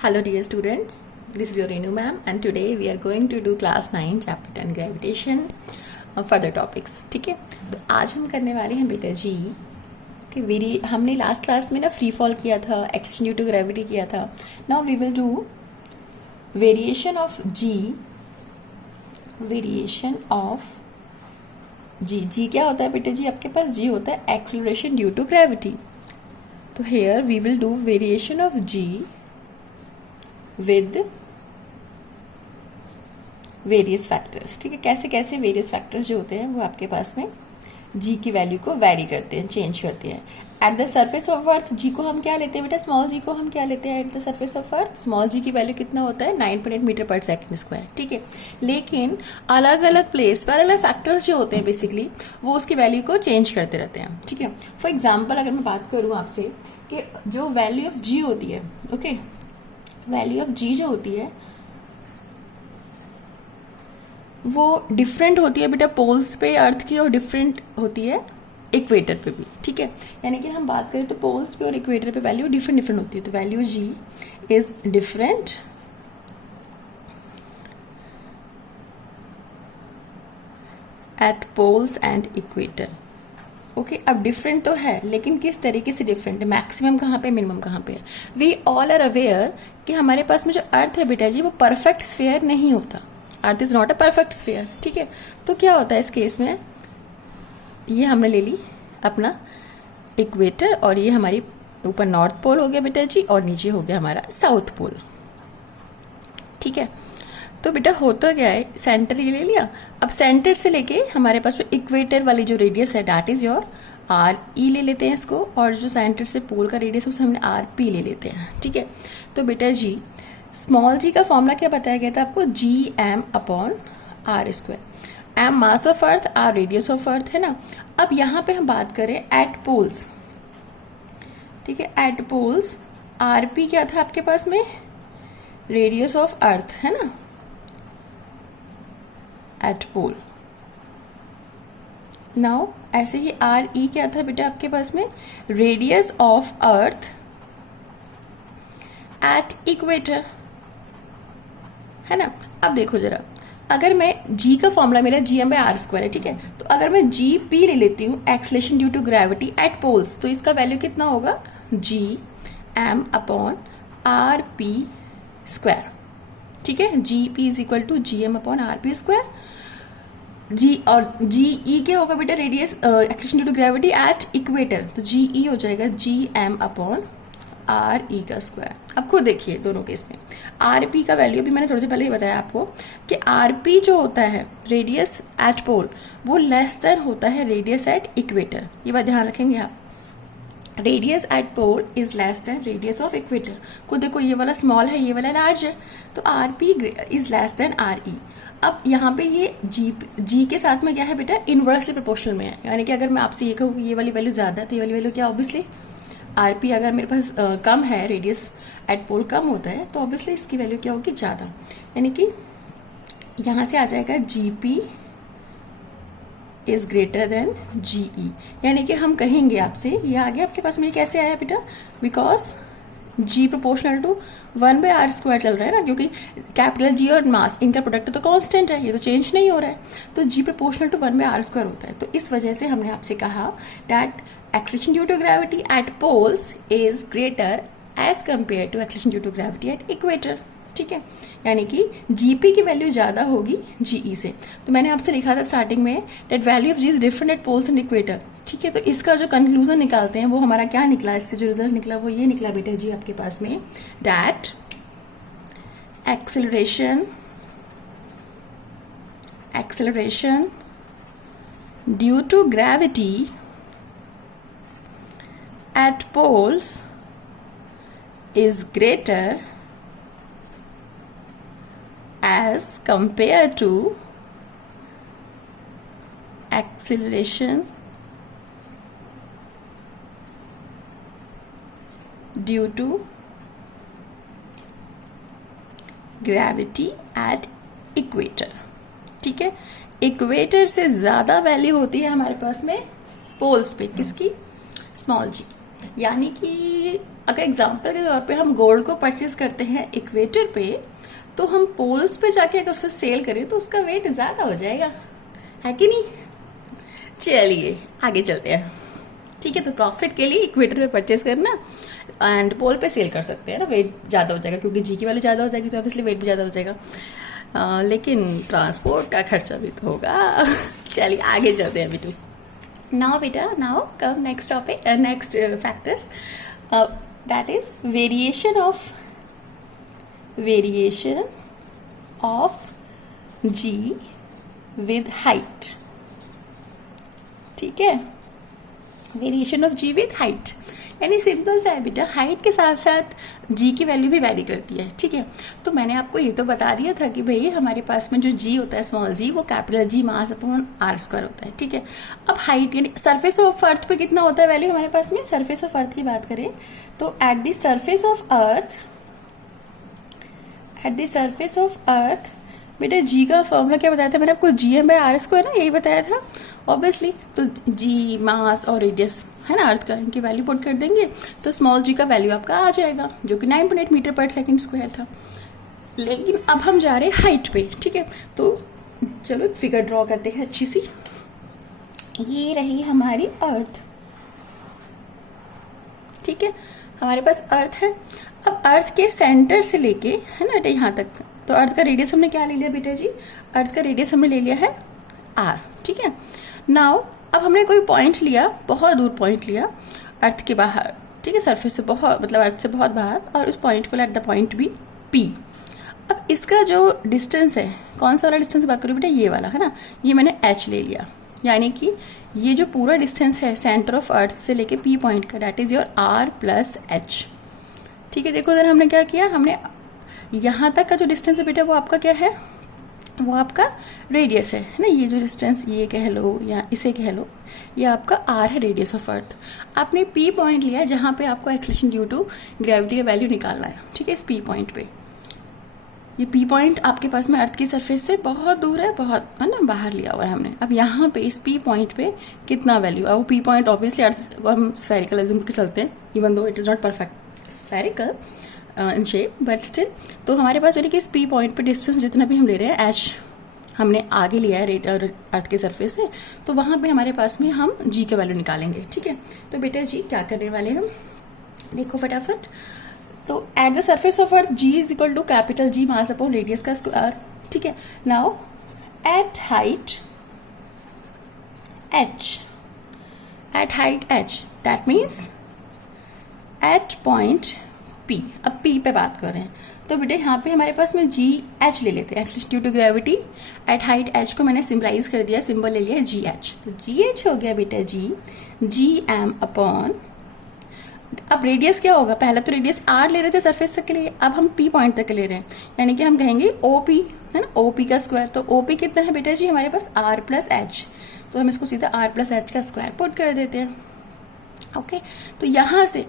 Hello dear students, this is your Renu ma'am and today we are going to do class 9 chapter 10 gravitation further topics. ठीक है, तो आज हम करने वाले हैं बेटा जी कि हमने लास्ट क्लास में ना फ्री फॉल किया था, एक्सलेशन ड्यू टू ग्रेविटी किया था. Now we will do variation of G क्या होता है बेटा जी? आपके पास जी होता है एक्सेलरेशन ड्यू टू ग्रेविटी. तो here we will do variation of G with various factors. ठीक है, कैसे कैसे वेरियस फैक्टर्स जो होते हैं वो आपके पास में जी की वैल्यू को वेरी करते हैं, चेंज करते हैं. At the surface of earth G को हम क्या लेते हैं बेटा? स्मॉल जी को हम क्या लेते हैं? At the surface of earth small G की वैल्यू कितना होता है? 9.8 मीटर पर सेकेंड स्क्वायर. ठीक है, लेकिन अलग अलग प्लेस पर अलग अलग फैक्टर्स जो होते हैं बेसिकली वो उसकी वैल्यू को चेंज करते रहते हैं. ठीक है, फॉर एग्जाम्पल अगर मैं बात करूँ आपसे कि जो वैल्यू ऑफ जी होती है, ओके, वैल्यू ऑफ जी जो होती है वो डिफरेंट होती है बेटा पोल्स पे अर्थ की और डिफरेंट होती है इक्वेटर पे भी. ठीक है, यानी कि हम बात करें तो पोल्स पे और इक्वेटर पे वैल्यू डिफरेंट डिफरेंट होती है. तो value G is different at poles and equator. Okay, अब डिफरेंट तो है लेकिन किस तरीके से डिफरेंट है? मैक्सिमम कहाँ पे, मिनिमम कहाँ पे है? वी ऑल आर अवेयर कि हमारे पास में जो अर्थ है बेटा जी वो परफेक्ट स्फीयर नहीं होता. Earth is not a perfect sphere. ठीक है, तो क्या होता है इस केस में? ये हमने ले ली अपना इक्वेटर और ये हमारी ऊपर नॉर्थ पोल हो गया बेटा जी और नीचे हो गया हमारा साउथ पोल. ठीक है, तो बेटा होता क्या है, सेंटर ये ले लिया. अब सेंटर से लेके हमारे पास में इक्वेटर वाली जो रेडियस है that is your R E ले लेते हैं इसको, और जो सेंटर से पोल का रेडियस उसे हमने आर पी ले लेते हैं. ठीक है, तो बेटा जी स्मॉल जी का फॉर्मूला क्या बताया गया था आपको? G M upon R square. M mass of earth, R radius of earth है ना. अब यहाँ पे हम बात करें एट पोल्स. ठीक है, एट पोल्स आर पी क्या था आपके पास में? रेडियस ऑफ अर्थ है ना एट पोल. नाउ ऐसे ही आर ई क्या था बेटा आपके पास में? Radius of earth at equator है ना. अब देखो जरा, अगर मैं जी का फॉर्मूला मेरा G M by R square है. ठीक है, तो अगर मैं जी पी ले लेती हूँ acceleration due to gravity at poles, तो इसका वैल्यू कितना होगा? G M upon R P square. ठीक है, G P is equal to G M upon R P square. G और जी ई क्या होगा बेटा? Radius acceleration due to gravity at equator, तो जी ई हो जाएगा G M upon R E का स्क्वायर. अब खुद देखिए दोनों केस में आर पी का वैल्यू भी मैंने थोड़ी देर पहले ही बताया आपको कि आर पी जो होता है रेडियस एट पोल वो लेस देन होता है रेडियस एट इक्वेटर. ये बात ध्यान रखेंगे आप. Radius at pole is less than radius of equator. खुद देखो ये वाला स्मॉल है, ये वाला लार्ज है, तो R P is less then R E. अब यहाँ पे ये जी के साथ में क्या है बेटा? इनवर्सली प्रोपोर्शनल में है. यानी कि अगर मैं आपसे ये कहूँ कि ये वाली वैल्यू ज्यादा है तो ये वाली वैल्यू क्या? ऑब्वियसली आर पी अगर मेरे पास कम है, रेडियस एट पोल कम होता है, तो ऑब्वियसली इसकी वैल्यू क्या होगी? ज़्यादा. यानी कि यहाँ से आ जाएगा G P is greater than G E. यानी कि हम कहेंगे आपसे, ये आ गया आपके पास में, कैसे आया बेटा? Because G proportional to 1 by R square चल रहा है ना, क्योंकि कैपिटल जी और मास इनका प्रोडक्ट तो कांस्टेंट है, ये तो चेंज नहीं हो रहा है. तो G proportional to 1 by R square होता है. तो इस वजह से हमने आपसे कहा that acceleration due to gravity at poles is greater as compare to acceleration due to gravity at equator. ठीक है, यानी कि जीपी की वैल्यू ज्यादा होगी जीई से. तो मैंने आपसे लिखा था स्टार्टिंग में that value of G is different at poles and equator. ठीक है, तो इसका जो कंक्लूजन निकालते हैं वो हमारा क्या निकला? इससे जो रिजल्ट निकला वो ये निकला बेटा जी आपके पास में that acceleration due to gravity at poles is greater as compared to acceleration due to gravity at equator. ठीक है, इक्वेटर से ज्यादा वैल्यू होती है हमारे पास में पोल्स पे. किसकी? स्मॉल जी. यानी कि अगर एग्जाम्पल के तौर पे हम गोल्ड को परचेज करते हैं इक्वेटर पे, तो हम पोल्स पे जाके अगर उसे सेल करें तो उसका वेट ज़्यादा हो जाएगा, है कि नहीं? चलिए आगे चलते हैं। ठीक है, तो प्रॉफिट के लिए इक्वेटर पे परचेज करना एंड पोल पे सेल कर सकते हैं ना, वेट ज़्यादा हो जाएगा क्योंकि जी की वैल्यू ज़्यादा हो जाएगी तो ऑब्वियसली वेट भी ज़्यादा हो जाएगा। लेकिन ट्रांसपोर्ट का खर्चा भी तो होगा। चलिए आगे चलते हैं बेटू। नाउ बेटा, now come next topic, next factors, that is variation of G with height. ठीक है, variation of G with height यानी सिंपल सा है बेटा, हाइट के साथ साथ जी की वैल्यू भी वैरी करती है। ठीक है, तो मैंने आपको ये तो बता दिया था कि भाई हमारे पास में जो जी होता है स्मॉल जी, वो capital G mass upon R square होता है। ठीक है, अब हाइट यानी सरफेस ऑफ अर्थ पे कितना होता है वैल्यू हमारे पास में, सरफेस ऑफ अर्थ की बात करें तो at the surface of earth बेटा जी का फॉर्मूला क्या बताया था मैंने आपको, G M by R square ना, यही बताया था ऑब्वियसली। तो जी मास और रेडियस है ना अर्थ का, इनकी वैल्यू पुट कर देंगे तो स्मॉल जी का वैल्यू आपका आ जाएगा जो कि 9.8 मीटर पर सेकंड स्क्वायर था। लेकिन अब हम जा रहे हैं हाइट पे। ठीक है, तो चलो फिगर ड्रॉ करते हैं अच्छी सी। ये रही हमारी अर्थ। ठीक है, हमारे पास अर्थ है। अब अर्थ के सेंटर से लेके है ना यहाँ तक, तो अर्थ का रेडियस हमने क्या ले लिया बेटा जी, अर्थ का रेडियस हमने ले लिया है आर। ठीक है, नाउ अब हमने कोई पॉइंट लिया, बहुत दूर पॉइंट लिया अर्थ के बाहर। ठीक है, सरफेस से बहुत मतलब अर्थ से बहुत बाहर, और उस पॉइंट को let the point be P. अब इसका जो डिस्टेंस है, कौन सा वाला डिस्टेंस की बात करूँ बेटा, ये वाला है ना, ये मैंने एच ले लिया। यानी कि ये जो पूरा डिस्टेंस है सेंटर ऑफ अर्थ से लेके पी पॉइंट का, that is your R plus H. ठीक है, देखो इधर हमने क्या किया, हमने यहाँ तक का जो डिस्टेंस है बेटा वो आपका क्या है, वो आपका रेडियस है ना, ये जो डिस्टेंस ये कह लो या इसे कह लो, ये आपका आर है, रेडियस ऑफ अर्थ। आपने पी पॉइंट लिया जहाँ पे आपको एक्सेलरेशन ड्यू टू ग्रेविटी का वैल्यू निकालना है। ठीक है, इस पी पॉइंट पे, ये पी पॉइंट आपके पास में अर्थ की सरफेस से बहुत दूर है, बहुत है ना, बाहर लिया हुआ है हमने। अब यहाँ पे इस पी पॉइंट पे कितना वैल्यू है, वो पी पॉइंट ऑब्वियसली अर्थ को हम स्फेरिकल एज्यूम करके चलते हैं, even though it is not perfect spherical in shape but still. तो हमारे पास यानी कि इस पी पॉइंट पे डिस्टेंस जितना भी हम ले रहे हैं एच हमने आगे लिया है अर्थ के सरफेस से, तो वहाँ पे हमारे पास में हम जी का वैल्यू निकालेंगे। ठीक है, तो बेटा जी क्या करने वाले हम, देखो फटाफट। तो at the surface of earth G is equal to capital G mass upon radius का स्क्वायर। ठीक है, now at height H that means at point P. अब पी पे बात कर रहे हैं तो बेटे यहाँ पे हमारे पास में जी एच ले लेते हैं, acceleration due to gravity at height H को मैंने सिंबलाइज कर दिया, सिंबल ले लिया जी एच। तो जी एच हो गया बेटा जी एम अपॉन, अब रेडियस क्या होगा, पहले तो रेडियस आर ले रहे थे सरफेस तक के लिए, अब हम पी पॉइंट तक के ले रहे हैं, यानी कि हम कहेंगे ओ पी है ना, ओ पी का स्क्वायर। तो ओ पी कितना है बेटा जी हमारे पास आर प्लस एच, तो हम इसको सीधा आर प्लस एच का स्क्वायर पुट कर देते हैं। ओके, तो यहाँ से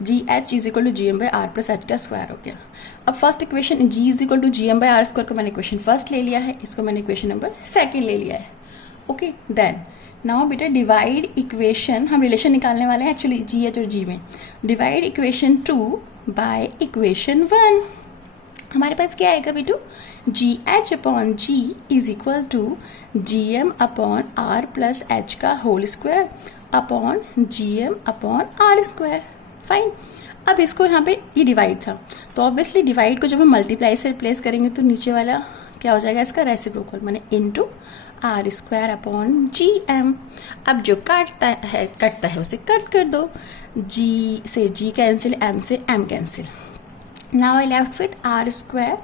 G H is equal to G M by R plus H का स्क्वायर हो गया। अब first equation G is equal to G M by R square को मैंने इक्वेशन फर्स्ट ले लिया है, इसको मैंने इक्वेशन नंबर सेकंड ले लिया है। ओके, देन नाउ बेटा डिवाइड इक्वेशन, हम रिलेशन निकालने वाले हैं एक्चुअली जी एच और जी में। Divide equation 2 by equation 1। हमारे पास क्या आएगा बेटू, G H upon G is equal to G M upon R plus H का whole square upon G M upon R square. Fine, अब इसको यहाँ पे ये डिवाइड था, तो ऑब्वियसली डिवाइड को जब हम मल्टीप्लाई से रिप्लेस करेंगे तो नीचे वाला क्या हो जाएगा इसका रेसिप्रोकल, माने into R square upon G M. अब जो कटता है उसे कट कर दो, जी से जी कैंसिल, एम से M cancel. Now I left with R square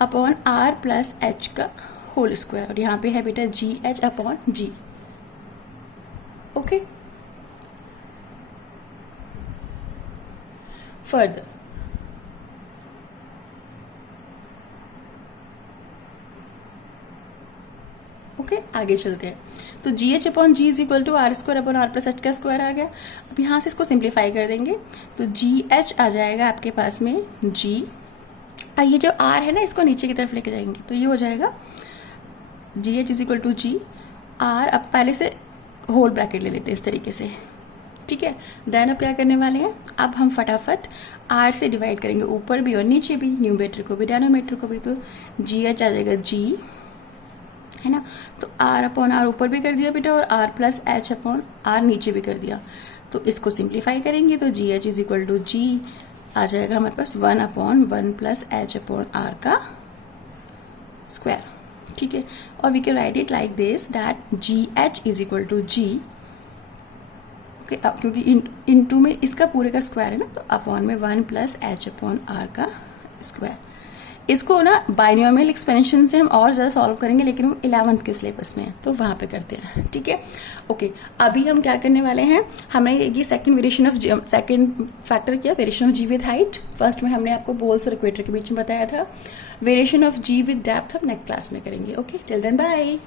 upon R plus H का होल स्क्वायर, और यहाँ पे है बेटा G H upon G. Okay, further okay आगे चलते हैं। तो G H upon G is equal to R square upon R plus H का स्क्वायर आ गया। अब यहाँ से इसको सिंप्लीफाई कर देंगे तो जी एच आ जाएगा आपके पास में जी, ये जो आर है ना इसको नीचे की तरफ लेके जाएंगे तो ये हो जाएगा G H is equal to G R. अब पहले से होल ब्रैकेट ले लेते हैं इस तरीके से, ठीक है। देन अब क्या करने वाले हैं, अब हम फटाफट r से डिवाइड करेंगे, ऊपर भी और नीचे भी, न्यूमरेटर को भी डिनोमिनेटर को भी। तो जी एच आ जाएगा g, है ना। तो r अपॉन r ऊपर भी कर दिया बेटा, और r plus H upon r नीचे भी कर दिया। तो इसको सिंप्लीफाई करेंगे तो G H is equal to G आ जाएगा हमारे पास 1 upon 1 plus H upon R का स्क्वायर, ठीक है। और we can write it like this that G H is equal to G, okay, क्योंकि इन टू में इसका पूरे का स्क्वायर है ना, तो अपॉन में 1 प्लस एच अपॉन आर का स्क्वायर। इसको ना बाइनोमियल एक्सपेंशन से हम और ज़्यादा सॉल्व करेंगे, लेकिन वो 11th के सिलेबस में है, तो वहाँ पे करते हैं, ठीक है। ओके, अभी हम क्या करने वाले हैं, हमने ये second variation of second factor किया, variation of G with height. First में हमने आपको पोल्स और इक्वेटर के बीच में बताया था। Variation of G with depth हम नेक्स्ट क्लास में करेंगे। Okay, till then bye.